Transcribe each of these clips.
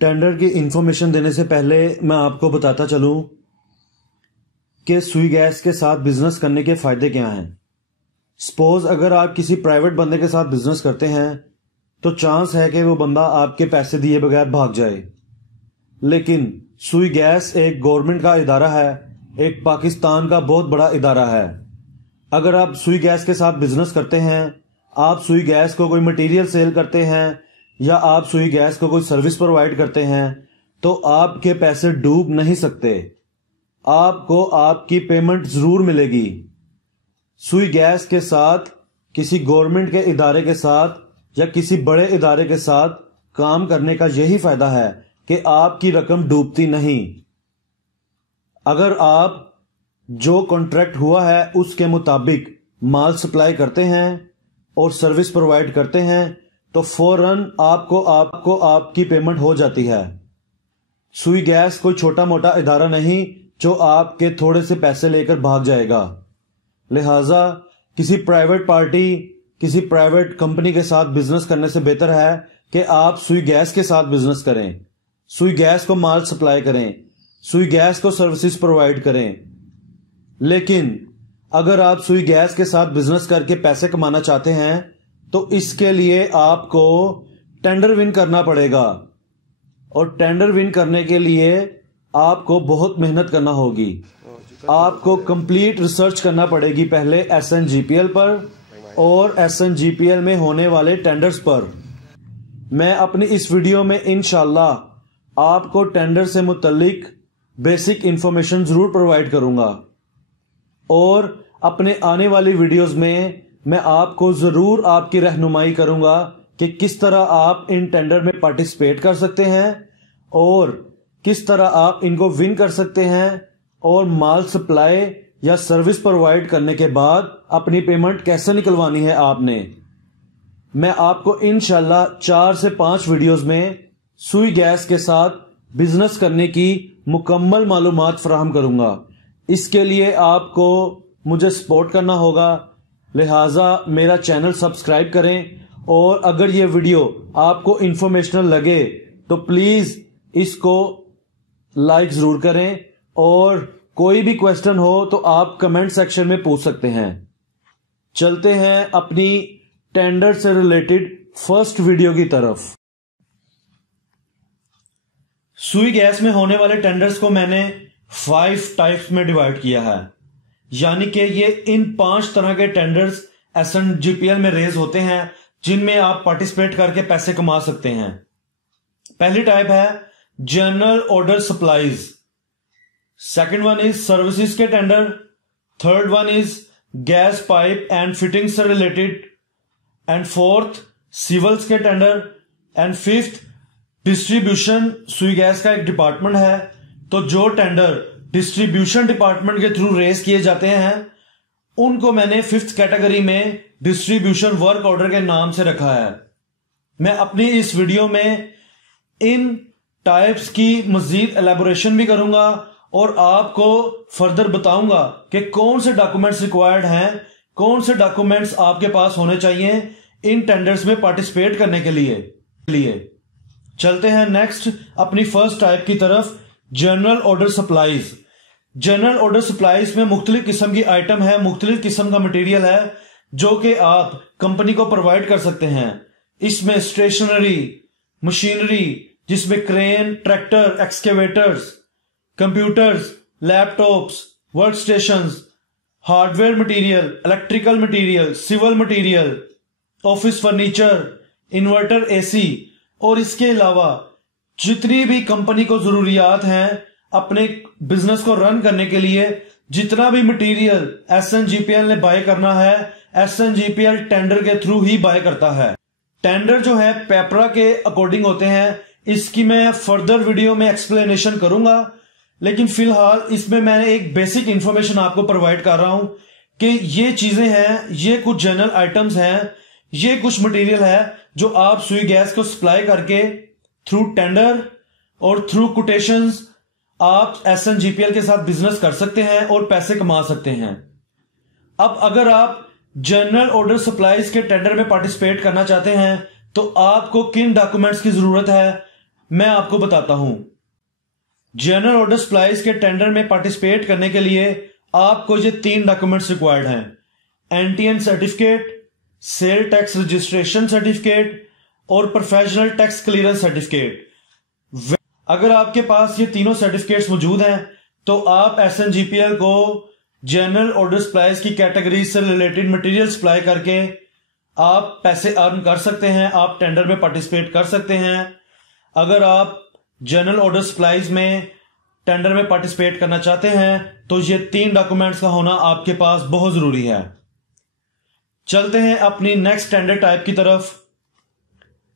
Tender की information देने से पहले मैं आपको बताता चलूं कि सुई गैस के साथ बिजनेस करने के फायदे क्या हैं। सपोज अगर आप किसी प्राइवेट बंदे के साथ बिजनेस करते हैं तो चांस है कि वो बंदा आपके पैसे दिए बगैर भाग जाए, लेकिन सुई गैस एक गवर्नमेंट का इदारा है, एक पाकिस्तान का बहुत बड़ा इदारा है। अगर आप सुई गैस के साथ बिजनेस करते हैं, आप सुई गैस को कोई मटेरियल सेल करते हैं या आप सुई गैस को कोई सर्विस प्रोवाइड करते हैं, तो आपके पैसे डूब नहीं सकते, आपको आपकी पेमेंट जरूर मिलेगी। सुई गैस के साथ किसी गवर्नमेंट के इदारे के साथ या किसी बड़े इदारे के साथ काम करने का यही फायदा है कि आपकी रकम डूबती नहीं। अगर आप जो कॉन्ट्रैक्ट हुआ है उसके मुताबिक माल सप्लाई करते हैं और सर्विस प्रोवाइड करते हैं तो फौरन आपको आपकी पेमेंट हो जाती है। सुई गैस कोई छोटा मोटा इदारा नहीं जो आपके थोड़े से पैसे लेकर भाग जाएगा। लिहाजा किसी प्राइवेट पार्टी, किसी प्राइवेट कंपनी के साथ बिजनेस करने से बेहतर है कि आप सुई गैस के साथ बिजनेस करें, सुई गैस को माल सप्लाई करें, सुई गैस को सर्विसेज प्रोवाइड करें। लेकिन अगर आप सुई गैस के साथ बिजनेस करके पैसे कमाना चाहते हैं तो इसके लिए आपको टेंडर विन करना पड़ेगा, और टेंडर विन करने के लिए आपको बहुत मेहनत करना होगी। आपको कंप्लीट रिसर्च करना पड़ेगी पहले SNGPL पर और SNGPL में होने वाले टेंडर्स पर। मैं अपनी इस वीडियो में इंशाल्लाह आपको टेंडर से मुतल्लिक बेसिक इंफॉर्मेशन जरूर प्रोवाइड करूंगा, और अपने आने वाली वीडियोस में मैं आपको जरूर आपकी रहनुमाई करूंगा कि किस तरह आप इन टेंडर में पार्टिसिपेट कर सकते हैं और किस तरह आप इनको विन कर सकते हैं, और माल सप्लाई या सर्विस प्रोवाइड करने के बाद अपनी पेमेंट कैसे निकलवानी है आपने। मैं आपको इंशाल्लाह 4 से 5 वीडियोस में सुई गैस के साथ बिजनेस करने की मुकम्मल मालूमात फराहम करूंगा। इसके लिए आपको मुझे सपोर्ट करना होगा, लिहाजा मेरा चैनल सब्सक्राइब करें, और अगर ये वीडियो आपको इंफॉर्मेशनल लगे तो प्लीज इसको लाइक जरूर करें, और कोई भी क्वेश्चन हो तो आप कमेंट सेक्शन में पूछ सकते हैं। चलते हैं अपनी टेंडर से रिलेटेड फर्स्ट वीडियो की तरफ। सुई गैस में होने वाले टेंडर्स को मैंने 5 टाइप्स में डिवाइड किया है, यानी कि ये इन 5 तरह के टेंडर्स SNGPL में रेज होते हैं जिनमें आप पार्टिसिपेट करके पैसे कमा सकते हैं। पहली टाइप है general order supplies, second one is services के tender, third one is gas pipe and fitting से रिलेटेड, एंड फोर्थ सिविल्स के tender, and fifth distribution. Sui gas का एक डिपार्टमेंट है, तो जो टेंडर डिस्ट्रीब्यूशन डिपार्टमेंट के थ्रू रेज किए जाते हैं उनको मैंने 5th कैटेगरी में डिस्ट्रीब्यूशन वर्क ऑर्डर के नाम से रखा है। मैं अपनी इस वीडियो में इन टाइप्स की मजीद एलैबोरेशन भी करूंगा और आपको फर्दर बताऊंगा कि कौन से डॉक्यूमेंट्स रिक्वायर्ड हैं, कौन से डॉक्यूमेंट्स आपके पास होने चाहिए इन टेंडर्स में पार्टिसिपेट करने के लिए। चलते हैं नेक्स्ट अपनी फर्स्ट टाइप की तरफ, general order supplies. General order supplies में मुख्तलिफ किस्म की आइटम है, मुख्तलिफ किस्म का मटेरियल है जो कि आप कंपनी को प्रोवाइड कर सकते हैं। इसमें स्टेशनरी, मशीनरी जिसमें crane, tractor, excavators, computers, laptops, work stations, hardware material, electrical material, civil material, office furniture, inverter, AC, और इसके अलावा जितनी भी कंपनी को जरूरियात हैं अपने बिजनेस को रन करने के लिए, जितना भी मटेरियल SNGPL ने बाय करना है SNGPL टेंडर के थ्रू ही बाय करता है। टेंडर जो है पेपरा के अकॉर्डिंग होते हैं, इसकी मैं फर्दर वीडियो में एक्सप्लेनेशन करूंगा, लेकिन फिलहाल इसमें मैंने एक बेसिक इंफॉर्मेशन आपको प्रोवाइड कर रहा हूं कि ये चीजें हैं, ये कुछ जनरल आइटम्स हैं, ये कुछ मटेरियल है जो आप सुई गैस को सप्लाई करके थ्रू टेंडर और थ्रू कोटेशंस आप SNGPL के साथ बिजनेस कर सकते हैं और पैसे कमा सकते हैं। अब अगर आप जनरल ऑर्डर सप्लाईज के टेंडर में पार्टिसिपेट करना चाहते हैं तो आपको किन डॉक्यूमेंट्स की जरूरत है मैं आपको बताता हूं। जनरल ऑर्डर सप्लाईज के टेंडर में पार्टिसिपेट करने के लिए आपको ये 3 डॉक्यूमेंट्स रिक्वायर्ड हैं: NTN certificate, sale tax registration certificate और प्रोफेशनल टैक्स क्लियरेंस सर्टिफिकेट। अगर आपके पास ये तीनों सर्टिफिकेट्स मौजूद हैं तो आप एसएनजीपीएल को जनरल ऑर्डर सप्लाईज की कैटेगरीज से रिलेटेड मटेरियल सप्लाई करके आप पैसे अर्न कर सकते हैं, आप टेंडर में पार्टिसिपेट कर सकते हैं। अगर आप जनरल ऑर्डर सप्लाईज में टेंडर में पार्टिसिपेट करना चाहते हैं तो ये 3 डॉक्यूमेंट्स का होना आपके पास बहुत जरूरी है। चलते हैं अपनी नेक्स्ट टेंडर टाइप की तरफ।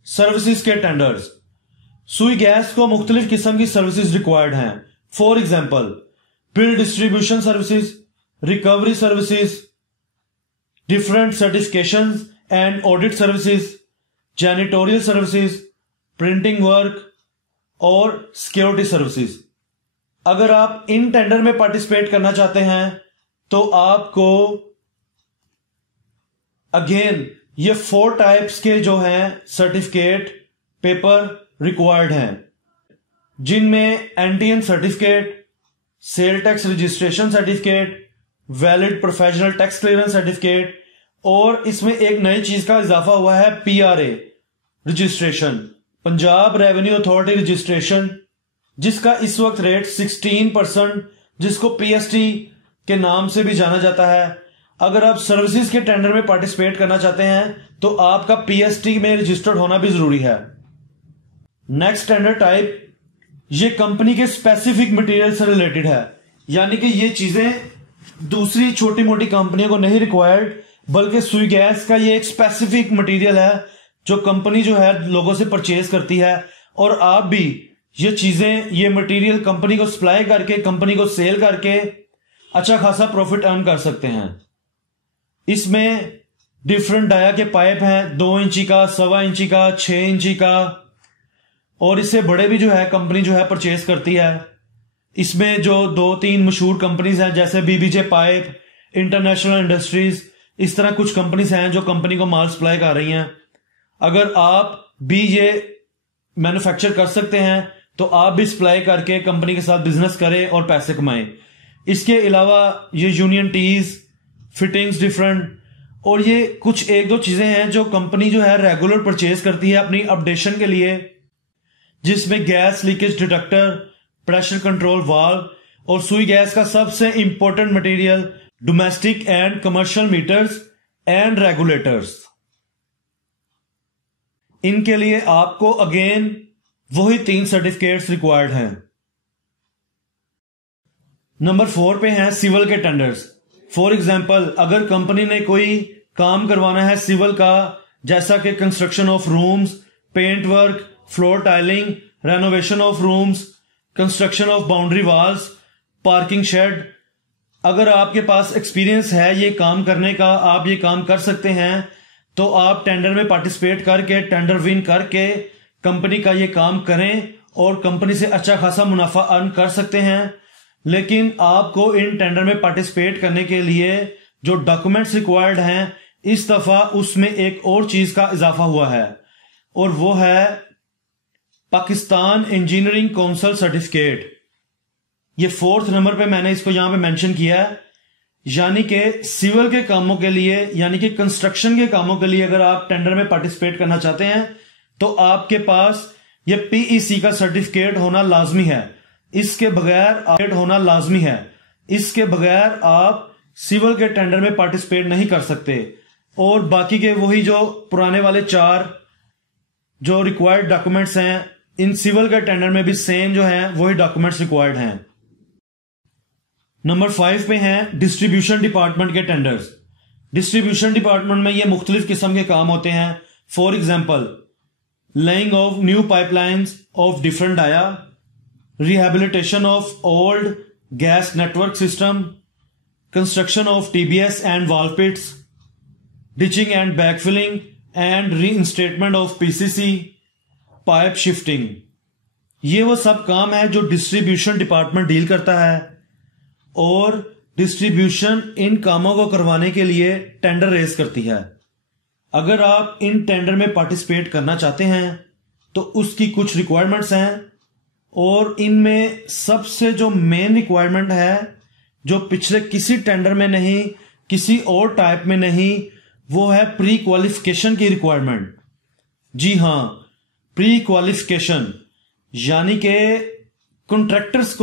सर्विसेज के टेंडर्स। सुई गैस को मुख्तलिफ किस्म की सर्विसेज रिक्वायर्ड हैं। For example, bill distribution services, recovery services, different certification and audit services, janitorial services, printing work और सिक्योरिटी सर्विसेज। अगर आप इन टेंडर में पार्टिसिपेट करना चाहते हैं तो आपको अगेन ये 4 टाइप्स के जो हैं सर्टिफिकेट पेपर रिक्वायर्ड हैं, जिनमें NTN certificate, sale tax registration certificate, valid professional tax clearance certificate और इसमें एक नई चीज का इजाफा हुआ है PRA registration, Punjab revenue authority registration, जिसका इस वक्त रेट 16%, जिसको पीएसटी के नाम से भी जाना जाता है। अगर आप सर्विसेज के टेंडर में पार्टिसिपेट करना चाहते हैं तो आपका पीएसटी में रजिस्टर्ड होना भी जरूरी है। नेक्स्ट टेंडर टाइप, ये कंपनी के स्पेसिफिक मटेरियल से रिलेटेड है, यानी कि ये चीजें दूसरी छोटी मोटी कंपनियों को नहीं रिक्वायर्ड, बल्कि सुई गैस का ये एक स्पेसिफिक मटेरियल है जो कंपनी जो है लोगों से परचेज करती है, और आप भी ये चीजें, ये मटेरियल कंपनी को सप्लाई करके, कंपनी को सेल करके अच्छा खासा प्रॉफिट अर्न कर सकते हैं। इसमें डिफरेंट डाया के पाइप हैं, 2 इंची का, 1.25 इंची का, 6 इंची का, और इससे बड़े भी जो है कंपनी जो है परचेज करती है। इसमें जो 2-3 मशहूर कंपनीज हैं जैसे बीबीजे पाइप, इंटरनेशनल इंडस्ट्रीज, इस तरह कुछ कंपनीज हैं जो कंपनी को माल सप्लाई कर रही हैं। अगर आप भी ये मैन्युफैक्चर कर सकते हैं तो आप भी सप्लाई करके कंपनी के साथ बिजनेस करें और पैसे कमाएं। इसके अलावा ये यूनियन टीज, फिटिंग्स डिफरेंट, और ये कुछ 1-2 चीजें हैं जो कंपनी जो है रेगुलर परचेज करती है अपनी अपडेशन के लिए, जिसमें gas leakage detector, pressure control valve और सुई गैस का सबसे important material domestic and commercial meters and regulators. इनके लिए आपको अगेन वही 3 सर्टिफिकेट्स रिक्वायर्ड हैं। नंबर 4 पे हैं सिविल के टेंडर्स। फॉर एग्जाम्पल, अगर कंपनी ने कोई काम करवाना है सिविल का, जैसा कि construction of rooms, paint work, floor tiling, renovation of rooms, construction of boundary walls, parking shed, अगर आपके पास एक्सपीरियंस है ये काम करने का, आप ये काम कर सकते हैं, तो आप टेंडर में पार्टिसिपेट करके, टेंडर विन करके कंपनी का ये काम करें और कंपनी से अच्छा खासा मुनाफा अर्न कर सकते हैं। लेकिन आपको इन टेंडर में पार्टिसिपेट करने के लिए जो डॉक्यूमेंट्स रिक्वायर्ड हैं, इस दफा उसमें एक और चीज का इजाफा हुआ है, और वो है पाकिस्तान इंजीनियरिंग काउंसिल सर्टिफिकेट। ये 4th नंबर पे मैंने इसको यहां पे मेंशन किया है। यानी कि सिविल के कामों के लिए, यानी कि कंस्ट्रक्शन के कामों के लिए अगर आप टेंडर में पार्टिसिपेट करना चाहते हैं तो आपके पास ये पीईसी का सर्टिफिकेट होना लाजमी है। इसके बगैर आप सिविल के टेंडर में पार्टिसिपेट नहीं कर सकते। और बाकी के वही जो पुराने वाले 4 जो रिक्वायर्ड डॉक्यूमेंट्स हैं, इन सिविल के टेंडर में भी सेम जो हैं वही डॉक्यूमेंट्स रिक्वायर्ड हैं। नंबर 5 पे हैं डिस्ट्रीब्यूशन डिपार्टमेंट के टेंडर्स। डिस्ट्रीब्यूशन डिपार्टमेंट में ये मुख्तलिफ किस्म के काम होते हैं। For example, laying of new pipelines of different dia, rehabilitation of old gas network system, construction of TBS and valve pits, ditching and backfilling and reinstatement of PCC, pipe shifting. ये वो सब काम है जो डिस्ट्रीब्यूशन डिपार्टमेंट डील करता है, और distribution in कामों को करवाने के लिए टेंडर रेज करती है। अगर आप इन टेंडर में पार्टिसिपेट करना चाहते हैं तो उसकी कुछ रिक्वायरमेंट्स हैं, और इनमें सबसे जो मेन रिक्वायरमेंट है, जो पिछले किसी टेंडर में नहीं, किसी और टाइप में नहीं, वो है प्री क्वालिफिकेशन की रिक्वायरमेंट। जी हां, प्री क्वालिफिकेशन, यानी कि कॉन्ट्रैक्टर्स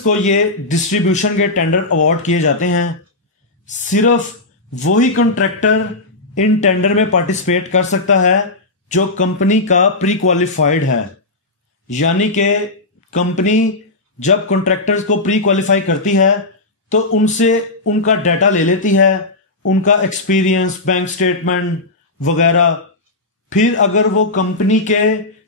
को ये डिस्ट्रीब्यूशन के टेंडर अवार्ड किए जाते हैं। सिर्फ वही कॉन्ट्रैक्टर इन टेंडर में पार्टिसिपेट कर सकता है जो कंपनी का प्री क्वालिफाइड है। यानी कि कंपनी जब कॉन्ट्रैक्टर्स को प्री क्वालिफाई करती है तो उनसे उनका डाटा ले लेती है, उनका एक्सपीरियंस, बैंक स्टेटमेंट वगैरह। फिर अगर वो कंपनी के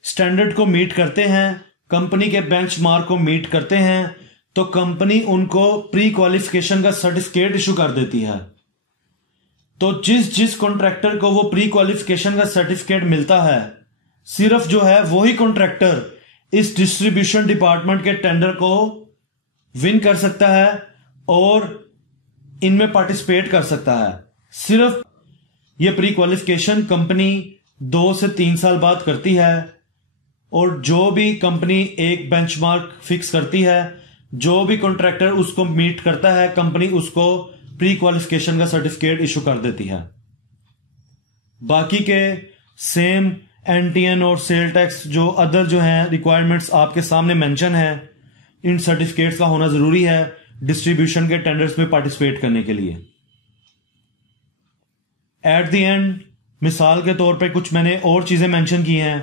स्टैंडर्ड को मीट करते हैं, कंपनी के बेंचमार्क को मीट करते हैं, तो कंपनी उनको प्री क्वालिफिकेशन का सर्टिफिकेट इशू कर देती है। तो जिस कॉन्ट्रैक्टर को वो प्री क्वालिफिकेशन का सर्टिफिकेट मिलता है, सिर्फ जो है वही कॉन्ट्रैक्टर इस डिस्ट्रीब्यूशन डिपार्टमेंट के टेंडर को विन कर सकता है और इनमें पार्टिसिपेट कर सकता है। सिर्फ ये प्री क्वालिफिकेशन कंपनी 2 से 3 साल बाद करती है, और जो भी कंपनी एक बेंचमार्क फिक्स करती है, जो भी कॉन्ट्रैक्टर उसको मीट करता है, कंपनी उसको प्री क्वालिफिकेशन का सर्टिफिकेट इशू कर देती है। बाकी के सेम एनटीएन और सेल टैक्स जो अदर जो हैं रिक्वायरमेंट्स आपके सामने मेंशन है, इन सर्टिफिकेट्स का होना जरूरी है डिस्ट्रीब्यूशन के टेंडर्स में पार्टिसिपेट करने के लिए। एट द एंड, मिसाल के तौर पे कुछ मैंने और चीजें मेंशन की हैं,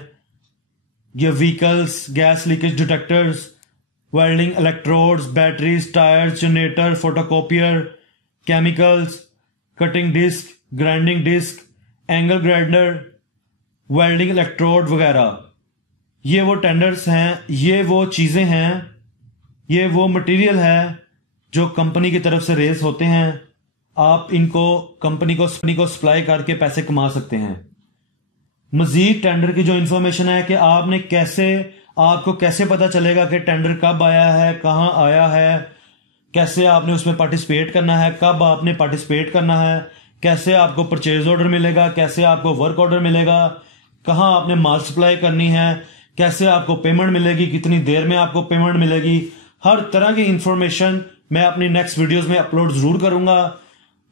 ये vehicles, gas leakage detectors, welding electrodes, batteries, tyres, generator, photocopier, chemicals, cutting disc, grinding disc, angle grinder, welding electrode वगैरह। ये वो टेंडर्स हैं, ये वो चीजें हैं, ये वो मटेरियल है जो कंपनी की तरफ से रेज होते हैं। आप इनको कंपनी को सप्लाई करके पैसे कमा सकते हैं। मजीद टेंडर की जो इंफॉर्मेशन है कि आपको कैसे पता चलेगा कि टेंडर कब आया है, कहां आया है, कैसे आपने उसमें पार्टिसिपेट करना है, कब आपने पार्टिसिपेट करना है, कैसे आपको परचेज ऑर्डर मिलेगा, कैसे आपको वर्क ऑर्डर मिलेगा, कहां आपने माल सप्लाई करनी है, कैसे आपको पेमेंट मिलेगी, कितनी देर में आपको पेमेंट मिलेगी, हर तरह की इंफॉर्मेशन मैं अपनी नेक्स्ट वीडियोस में अपलोड जरूर करूंगा।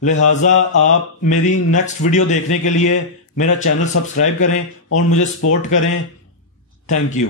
लिहाजा आप मेरी नेक्स्ट वीडियो देखने के लिए मेरा चैनल सब्सक्राइब करें और मुझे सपोर्ट करें। Thank you.